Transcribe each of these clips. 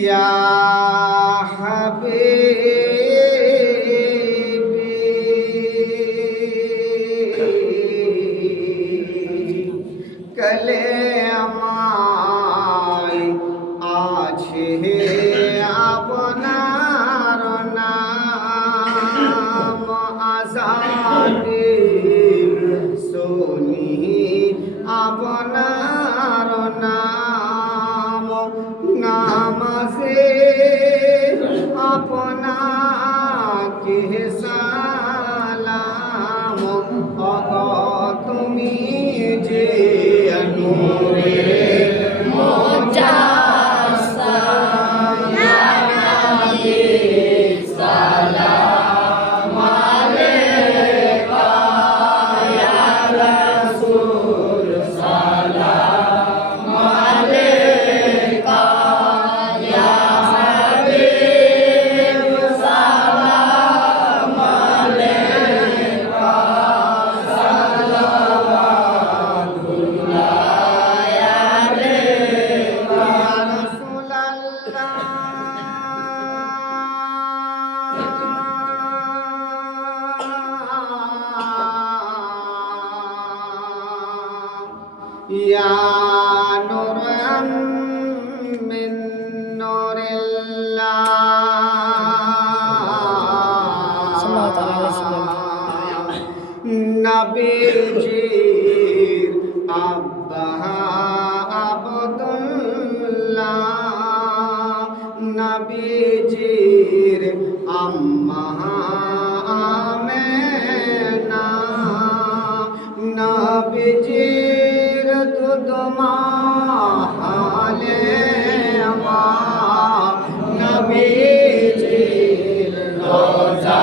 ইয়া হাবিবি কলে আমায় আছে আপনার নাম আজানে শুনি আপনার নাম নামাজে আপনাকে সালাম তুমি যে নূরে মুজাসসাম ইয়া নবী সালাম আলাইকা ইয়া রাসূল সালাম আলাইকা ইয়া হাবিব সালাম আলাইকা সালাওয়াতুল্লাহ আলাইকা ইয়া নূরান মিন নূরিল্লাহ সাল্লাল্লাহু তাআলা আলাইহি ওয়াসাল্লাম নবীজির আব্বা আব্দুল্লাহ নবীজির আম্মা আমেনা নবীজির দুধ মা হালেমা নবীজির রোজা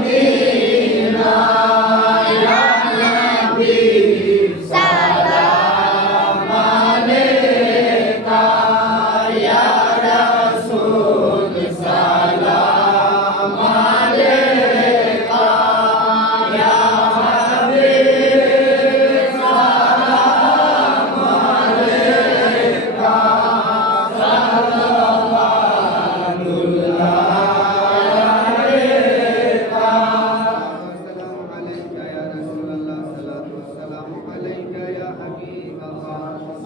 মদিনা ইয়া নবী সালাম আলাইকা ইয়া রাসূল সালাম আলাইকা ইয়া হাবিব সালাম আলাইকা সালাওয়াতুল্লাহ আলাইকা আসসালামু আলাইকা ইয়া রাসূলুল্লাহ সাল্লাল্লাহু আসসালামু আলাইকা ইয়া হাবিবাল্লাহ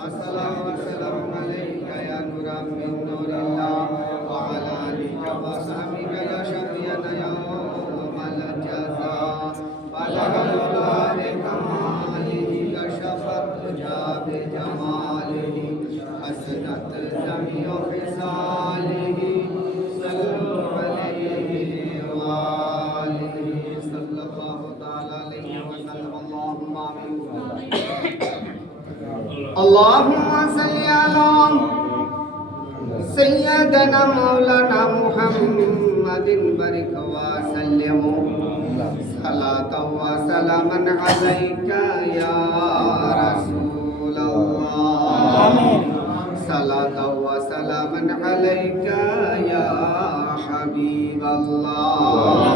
আসসালামু আসসালামু আলাইকা ইয়া নূরাম মিন নূরিল্লাহ ওয়া আলা আলিকা ওয়া সাহবিকা ইয়া শাফিয়ানা ইয়াউমাল জাযা বালাগাল উলা কামালিহি কাশাফাত জাবে জামালিহি হাসনাত জামিউ খিসালিহি সাল্লু আলাইহি ওয়া আলিহি সাল্লাল্লাহু তাআলা আলাইহি ওয়া সাল্লাম আল্লাহুম্মা আমিন আল্লাহুম্মা সাল্লি আলা سيدنا مولانا محمد بارك وسلم صلاة وسلاما عليك يا رسول الله صلاة وسلاما عليك يا حبيب الله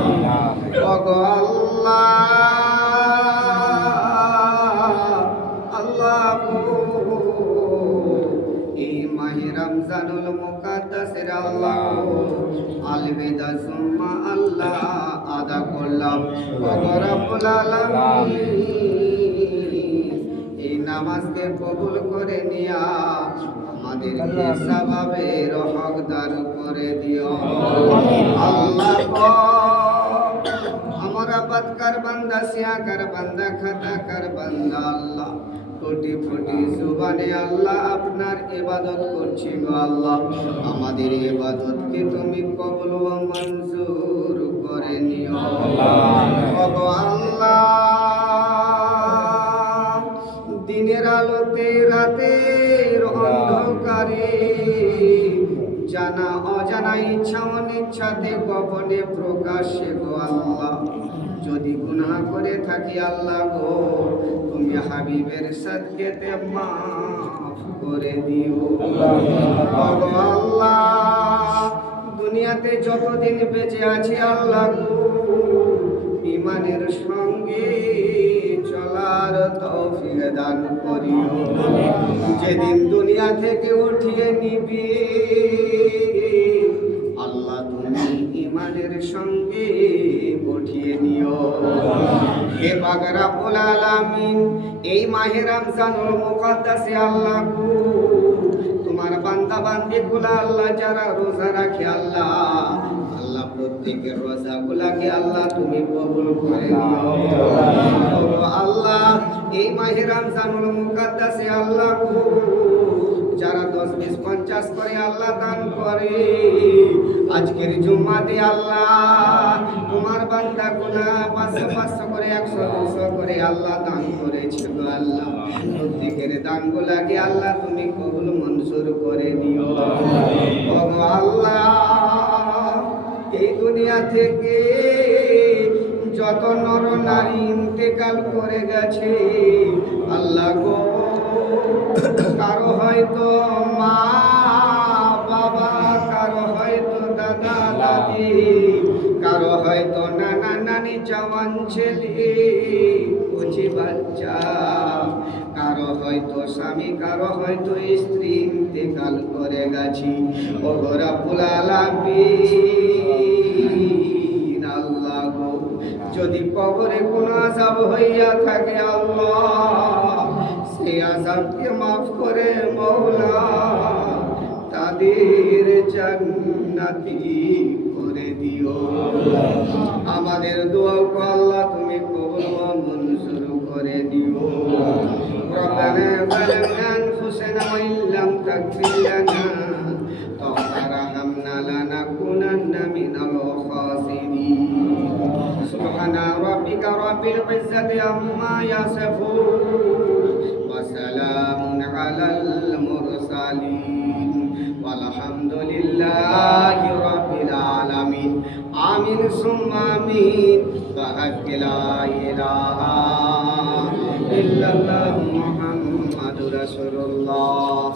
রমজানুল মুকাদ্দাসের আল্লাহ আলবিদা সুম্মা আল্লাহ আদা করলাম ওগো রব্বুল আলামিন এই নামাজকে কবুল করে নিয়া আমাদেরকে সওয়াবের হকদার করে দিও আল্লাহ আমরা বদকার বান্দা সিয়াকার বান্দা খাতাকার বান্দা আল্লাহ কোটি কোটি জুবানে আল্লাহ আপনার ইবাদত করছি গো আল্লাহ আমাদের ইবাদতকে তুমি কবুল ও মঞ্জুর করে নিও গো আল্লাহ দিনের আলোতে রাতের অন্ধকারে জানা অজানা ইচ্ছা অনিচ্ছাতে গোপনে প্রকাশ্যে গো আল্লাহ যদি গুনাহ করে থাকি আল্লাহ গো তুমি হাবিবের সাদকাতে মাফ করে দিও গো আল্লাহ দুনিয়াতে যতদিন বেঁচে আছি আল্লাহ গো ঈমানের সঙ্গে চলার তৌফিক দান করিও। যেদিন দুনিয়া থেকে উঠিয়ে নিবি আল্লাহ তুমি ঈমানের সঙ্গে উঠিয়ে নিও। হে পাক রব্বুল আলামিন, এই মাহে রমজানুল মুকদ্দাসে আল্লাহ গো, তোমার বান্দা বান্দীগুলা আল্লাহ যারা রোজা রাখে আল্লাহ আল্লাহ প্রত্যেকের রোজাগুলাকে আল্লাহ তুমি কবুল করে নিও। আল্লাহ এই মাহে রমজানুল মুকদ্দাসে আল্লাহ গো, যারা 10, 20, 50 করে আল্লাহ দান করে, আজকের জুম্মাতে আল্লাহ তোমার বান্দা গুনাহ 500 করে 100 200 করে আল্লাহ দান করেছে গো আল্লাহ, প্রত্যেকের দানগুলাকে আল্লাহ তুমি কবুল মঞ্জুর করে দিও। ও আল্লাহ, এই দুনিয়া থেকে যত নর নারী ইন্তেকাল করে গেছে আল্লাহ গো, কারো হয়তো মা বাবা, কারো হয়তো দাদা দাদি, কারো হয়তো নানা নানি, জওয়ান ছেলে কচি বাচ্চা, কারো হয়তো স্বামী, কারো হয়তো স্ত্রী ইন্তেকাল করে গেছি। ও রব্বুল আলামিন আল্লাহ গো, যদি কবরে কোনো আযাব হইয়া থাকে আল্লাহ, সে আযাবকে মাফ করে মওলা তাদের জান্নাতি করে দিও। আমাদের দোয়াকে আল্লাহ তুমি কবুল ও মঞ্জুর করে দিও। রব্বানা যালামনা আনফুসানা ওয়া ইল্লাম তাগফির লানা ওয়া তারহামনা লানাকুনান্না মিনাল খাসিরিন। সুবহানা রাব্বিকা রাব্বিল ইজ্জাতি আম্মা ইয়াসিফুন ওয়া সালামুন আলাল মুরসালিন walhamdulillahi rabbil alamin. Amin summa amin. Bahaqi la ilaha illallah Muhammadur Rasulullah.